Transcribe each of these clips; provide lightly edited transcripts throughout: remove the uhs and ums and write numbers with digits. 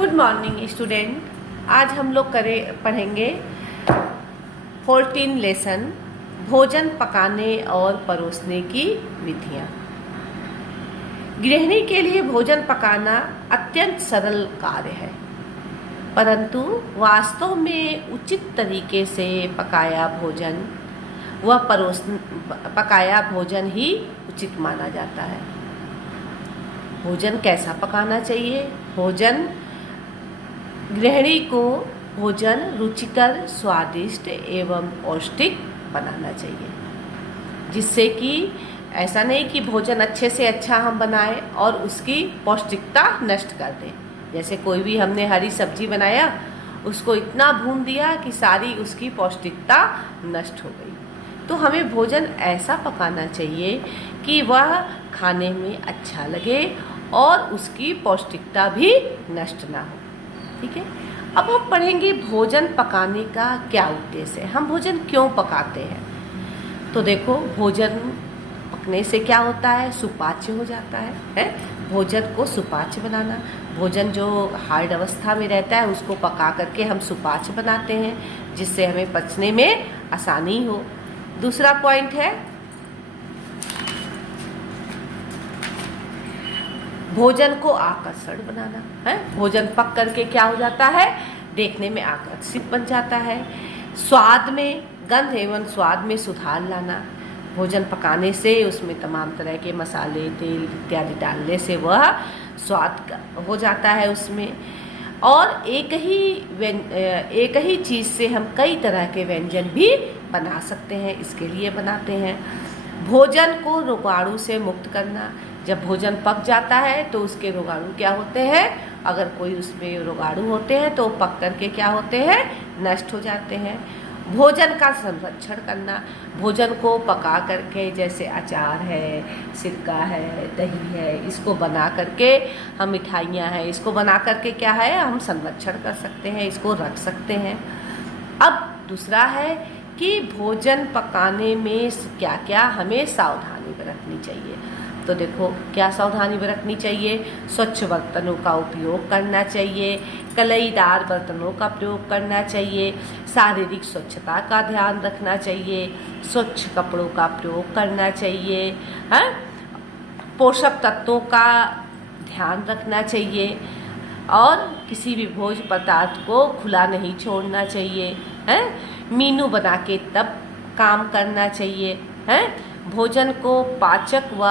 Good morning student. आज हम लोग पढ़ेंगे 14 लेसन भोजन पकाने और परोसने की विधियाँ। गृहिणी के लिए भोजन पकाना अत्यंत सरल कार्य है, परंतु वास्तव में उचित तरीके से पकाया भोजन ही उचित माना जाता है। भोजन कैसा पकाना चाहिए? गृहिणी को भोजन रुचिकर, स्वादिष्ट एवं पौष्टिक बनाना चाहिए, जिससे कि ऐसा नहीं कि भोजन अच्छे से अच्छा हम बनाएं और उसकी पौष्टिकता नष्ट कर दें। जैसे कोई भी हमने हरी सब्जी बनाया, उसको इतना भून दिया कि सारी उसकी पौष्टिकता नष्ट हो गई। तो हमें भोजन ऐसा पकाना चाहिए कि वह खाने में अच्छा लगे और उसकी पौष्टिकता भी नष्ट ना हो। ठीक है, अब हम पढ़ेंगे भोजन पकाने का क्या उद्देश्य है, हम भोजन क्यों पकाते हैं। तो देखो, भोजन पकने से क्या होता है? सुपाच्य हो जाता है? भोजन को सुपाच्य बनाना। भोजन जो हार्ड अवस्था में रहता है उसको पका करके हम सुपाच्य बनाते हैं, जिससे हमें पचने में आसानी हो। दूसरा पॉइंट है भोजन को आकर्षण बनाना है। भोजन पक करके क्या हो जाता है? देखने में आकर्षित बन जाता है। स्वाद में, गंध एवं स्वाद में सुधार लाना। भोजन पकाने से उसमें तमाम तरह के मसाले, तेल इत्यादि डालने से वह स्वाद हो जाता है उसमें। और एक ही चीज़ से हम कई तरह के व्यंजन भी बना सकते हैं, इसके लिए बनाते हैं। भोजन को रोगाणु से मुक्त करना। जब भोजन पक जाता है तो उसके रोगाणु क्या होते हैं? अगर कोई उसमें रोगाणु होते हैं तो पक करके क्या होते हैं? नष्ट हो जाते हैं। भोजन का संरक्षण करना। भोजन को पका करके, जैसे अचार है, सिरका है, दही है, इसको बना करके हम, मिठाइयाँ हैं, इसको बना करके क्या है, हम संरक्षण कर सकते हैं, इसको रख सकते हैं। अब दूसरा है कि भोजन पकाने में क्या क्या हमें सावधानी बरतनी चाहिए। तो देखो, क्या सावधानी बरतनी चाहिए? स्वच्छ बर्तनों का उपयोग करना चाहिए, कलईदार बर्तनों का प्रयोग करना चाहिए, शारीरिक स्वच्छता का ध्यान रखना चाहिए, स्वच्छ कपड़ों का प्रयोग करना चाहिए, पोषक तत्वों का ध्यान रखना चाहिए और किसी भी भोज्य पदार्थ को खुला नहीं छोड़ना चाहिए। मीनू बना के तब काम करना चाहिए। भोजन को पाचक व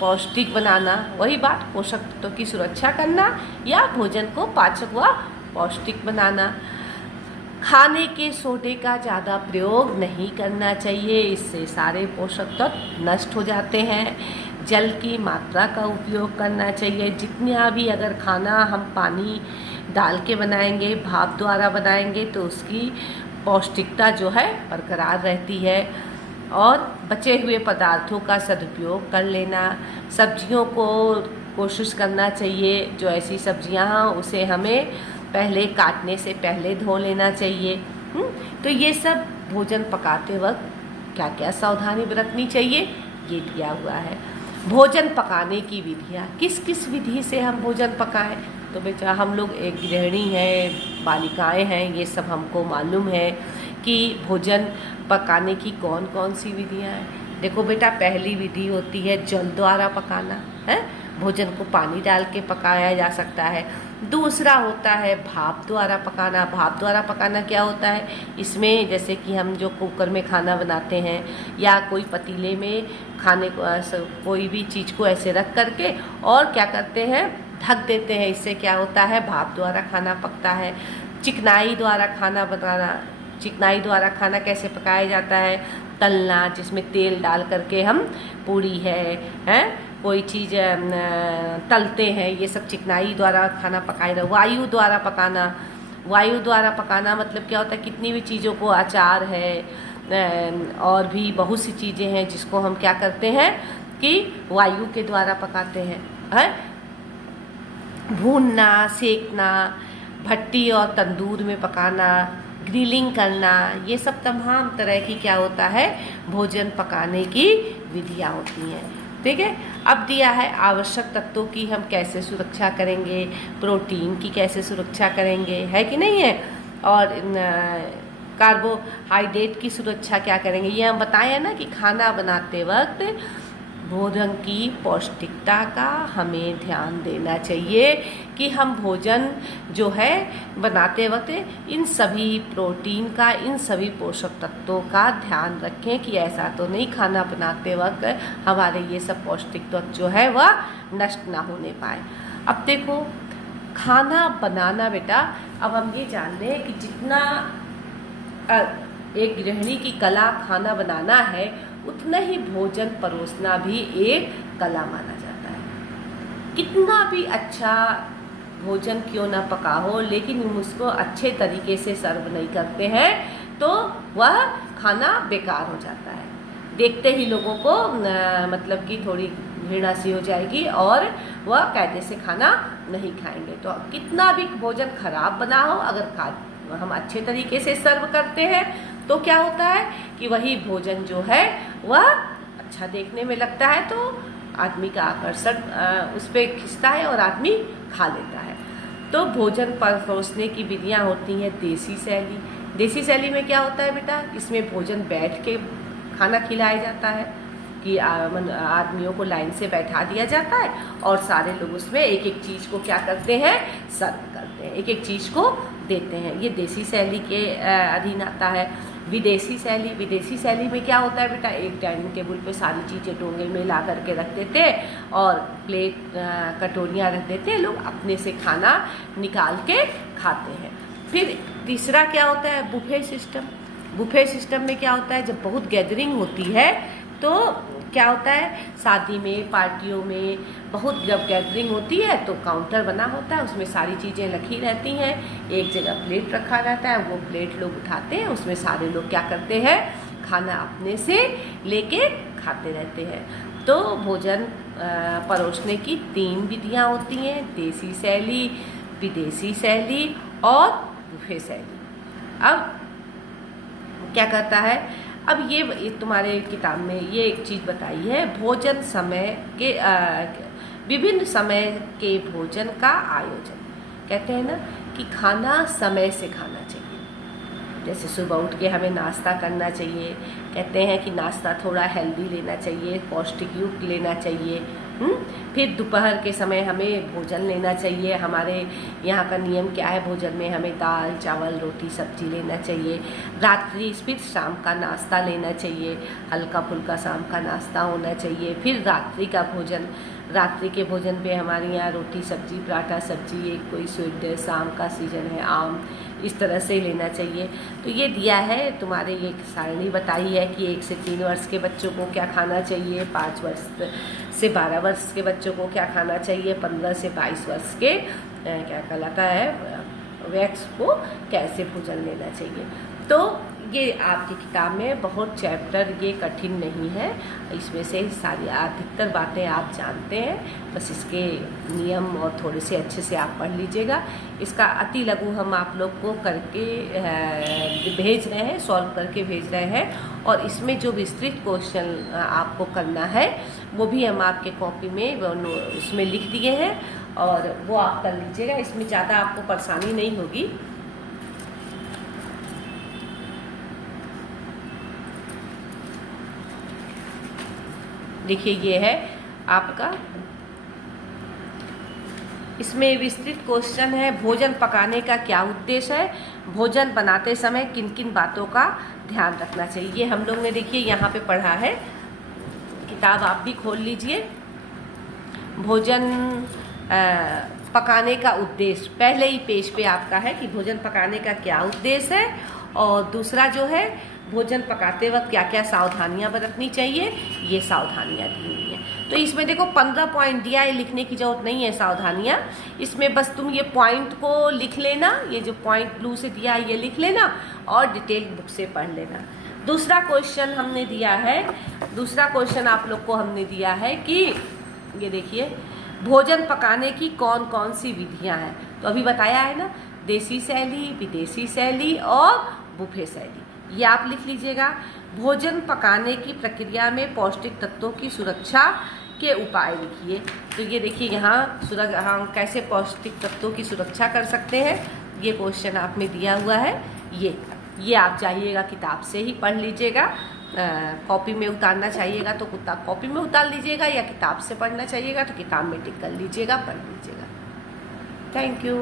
पौष्टिक बनाना। वही बात, पोषक तत्वों की सुरक्षा करना या भोजन को पाचक व पौष्टिक बनाना। खाने के सोडे का ज़्यादा प्रयोग नहीं करना चाहिए, इससे सारे पोषक तत्व नष्ट हो जाते हैं। जल की मात्रा का उपयोग करना चाहिए। जितना भी अगर खाना हम पानी डाल के बनाएंगे, भाप द्वारा बनाएंगे, तो उसकी पौष्टिकता जो है बरकरार रहती है। और बचे हुए पदार्थों का सदुपयोग कर लेना। सब्जियों को कोशिश करना चाहिए, जो ऐसी सब्जियां हैं उसे हमें पहले काटने से पहले धो लेना चाहिए। तो ये सब भोजन पकाते वक्त क्या क्या सावधानी बरतनी चाहिए, ये दिया हुआ है। भोजन पकाने की विधियाँ, किस किस विधि से हम भोजन पकाएं। तो बेटा, हम लोग एक गृहिणी हैं, बालिकाएं हैं, ये सब हमको मालूम है कि भोजन पकाने की कौन कौन सी विधियाँ हैं। देखो बेटा, पहली विधि होती है जल द्वारा पकाना है। भोजन को पानी डाल के पकाया जा सकता है। दूसरा होता है भाप द्वारा पकाना। भाप द्वारा पकाना क्या होता है? इसमें जैसे कि हम जो कुकर में खाना बनाते हैं या कोई पतीले में खाने को, कोई भी चीज़ को ऐसे रख करके और क्या करते हैं, ढक देते हैं। इससे क्या होता है? भाप द्वारा खाना पकता है। चिकनाई द्वारा खाना बनाना। चिकनाई द्वारा खाना कैसे पकाया जाता है? तलना, जिसमें तेल डाल करके हम पूड़ी है कोई चीज़ तलते हैं, ये सब चिकनाई द्वारा खाना पकाया जाता है। वायु द्वारा पकाना। वायु द्वारा पकाना मतलब क्या होता है? कितनी भी चीज़ों को, अचार है और भी बहुत सी चीज़ें हैं जिसको हम क्या करते हैं कि वायु के द्वारा पकाते हैं। भूनना, सेकना, भट्टी और तंदूर में पकाना, ग्रिलिंग करना, ये सब तमाम तरह की क्या होता है? भोजन पकाने की विधियाँ होती हैं। ठीक है। अब दिया है आवश्यक तत्वों की हम कैसे सुरक्षा करेंगे, प्रोटीन की कैसे सुरक्षा करेंगे, है कि नहीं है, और कार्बोहाइड्रेट की सुरक्षा क्या करेंगे। ये हम बताए हैं ना कि खाना बनाते वक्त भोजन की पौष्टिकता का हमें ध्यान देना चाहिए कि हम भोजन जो है बनाते वक्त इन सभी प्रोटीन का, इन सभी पोषक तत्वों का ध्यान रखें कि ऐसा तो नहीं खाना बनाते वक्त हमारे ये सब पौष्टिक तत्व जो है वह नष्ट ना होने पाए। अब देखो खाना बनाना बेटा, अब हम ये जान रहे हैं कि जितना एक गृहिणी की कला खाना बनाना है, उतना ही भोजन परोसना भी एक कला माना जाता है। कितना भी अच्छा भोजन क्यों ना पका हो, लेकिन हम उसको अच्छे तरीके से सर्व नहीं करते हैं तो वह खाना बेकार हो जाता है। देखते ही लोगों को मतलब कि थोड़ी घृणा सी हो जाएगी और वह कायदे से खाना नहीं खाएंगे। तो कितना भी भोजन खराब बना हो, अगर हम अच्छे तरीके से सर्व करते हैं तो क्या होता है कि वही भोजन जो है वह अच्छा देखने में लगता है, तो आदमी का आकर्षण उस पर खिंचता है और आदमी खा लेता है। तो भोजन परोसने की विधियाँ होती हैं देसी शैली। देसी शैली में क्या होता है बेटा, इसमें भोजन बैठ के खाना खिलाया जाता है कि आदमियों को लाइन से बैठा दिया जाता है और सारे लोग उसमें एक एक चीज़ को क्या करते हैं, सर्व करते हैं, एक एक चीज़ को देते हैं। ये देसी शैली के अधीन आता है। विदेशी शैली में क्या होता है बेटा, एक डाइनिंग टेबल पे सारी चीज़ें डोंगे में ला करके रख देते हैं और प्लेट कटोरियाँ रख देते हैं, लोग अपने से खाना निकाल के खाते हैं। फिर तीसरा क्या होता है, बुफे सिस्टम। बुफे सिस्टम में क्या होता है, जब बहुत गैदरिंग होती है तो क्या होता है, शादी में, पार्टियों में बहुत जब गैदरिंग होती है तो काउंटर बना होता है, उसमें सारी चीज़ें रखी रहती हैं, एक जगह प्लेट रखा रहता है, वो प्लेट लोग उठाते हैं, उसमें सारे लोग क्या करते हैं, खाना अपने से लेके खाते रहते हैं। तो भोजन परोसने की 3 विधियाँ होती हैं, देसी शैली, विदेशी शैली और बुफे शैली। अब क्या कहता है, अब ये तुम्हारे किताब में ये एक चीज़ बताई है, भोजन समय के विभिन्न समय के भोजन का आयोजन। कहते हैं ना कि खाना समय से खाना चाहिए। जैसे सुबह उठ के हमें नाश्ता करना चाहिए, कहते हैं कि नाश्ता थोड़ा हेल्दी लेना चाहिए, पौष्टिक युक्त लेना चाहिए। फिर दोपहर के समय हमें भोजन लेना चाहिए। हमारे यहाँ का नियम क्या है, भोजन में हमें दाल चावल रोटी सब्जी लेना चाहिए। रात्रि फिर शाम का नाश्ता लेना चाहिए, हल्का फुल्का शाम का नाश्ता होना चाहिए। फिर रात्रि का भोजन, रात्रि के भोजन पे हमारे यहाँ रोटी सब्जी पराठा सब्जी, एक कोई स्वीट है, शाम का सीजन है आम, इस तरह से लेना चाहिए। तो ये दिया है तुम्हारे, ये सारणी बताई है कि 1 से 3 वर्ष के बच्चों को क्या खाना चाहिए, 5 वर्ष से 12 वर्ष के बच्चों को क्या खाना चाहिए, 15 से 22 वर्ष के क्या कहलाता है वैक्स को कैसे भोजन लेना चाहिए। तो ये आपकी किताब में बहुत चैप्टर ये कठिन नहीं है, इसमें से सारी अधिकतर बातें आप जानते हैं, बस इसके नियम और थोड़े से अच्छे से आप पढ़ लीजिएगा। इसका अति लघु हम आप लोग को करके भेज रहे हैं, सॉल्व करके भेज रहे हैं, और इसमें जो विस्तृत क्वेश्चन आपको करना है वो भी हम आपके कॉपी में उसमें लिख दिए हैं और वो आप कर लीजिएगा। इसमें ज़्यादा आपको परेशानी नहीं होगी। देखिए ये है आपका, इसमें विस्तृत क्वेश्चन है, भोजन पकाने का क्या उद्देश्य है, भोजन बनाते समय किन किन बातों का ध्यान रखना चाहिए। ये हम लोग ने देखिए यहाँ पे पढ़ा है, किताब आप भी खोल लीजिए। भोजन पकाने का उद्देश्य पहले ही पेज पे आपका है कि भोजन पकाने का क्या उद्देश्य है, और दूसरा जो है भोजन पकाते वक्त क्या क्या सावधानियां बरतनी चाहिए, ये सावधानियां दी हुई हैं। तो इसमें देखो 15 पॉइंट दिया है, लिखने की जरूरत नहीं है सावधानियां, इसमें बस तुम ये पॉइंट को लिख लेना, ये जो पॉइंट ब्लू से दिया है ये लिख लेना और डिटेल बुक से पढ़ लेना। दूसरा क्वेश्चन हमने दिया है, दूसरा क्वेश्चन आप लोग को हमने दिया है कि ये देखिए, भोजन पकाने की कौन कौन सी विधियां हैं। तो अभी बताया है ना, देसी शैली, विदेशी शैली और बुफे शैली, ये आप लिख लीजिएगा। भोजन पकाने की प्रक्रिया में पौष्टिक तत्वों की सुरक्षा के उपाय लिखिए। तो ये देखिए यहाँ हम कैसे पौष्टिक तत्वों की सुरक्षा कर सकते हैं, ये क्वेश्चन आप में दिया हुआ है। ये आप चाहिएगा किताब से ही पढ़ लीजिएगा, कॉपी में उतारना चाहिएगा तो कॉपी में उतार लीजिएगा, या किताब से पढ़ना चाहिएगा तो किताब में टिक कर लीजिएगा, पढ़ लीजिएगा। Thank you.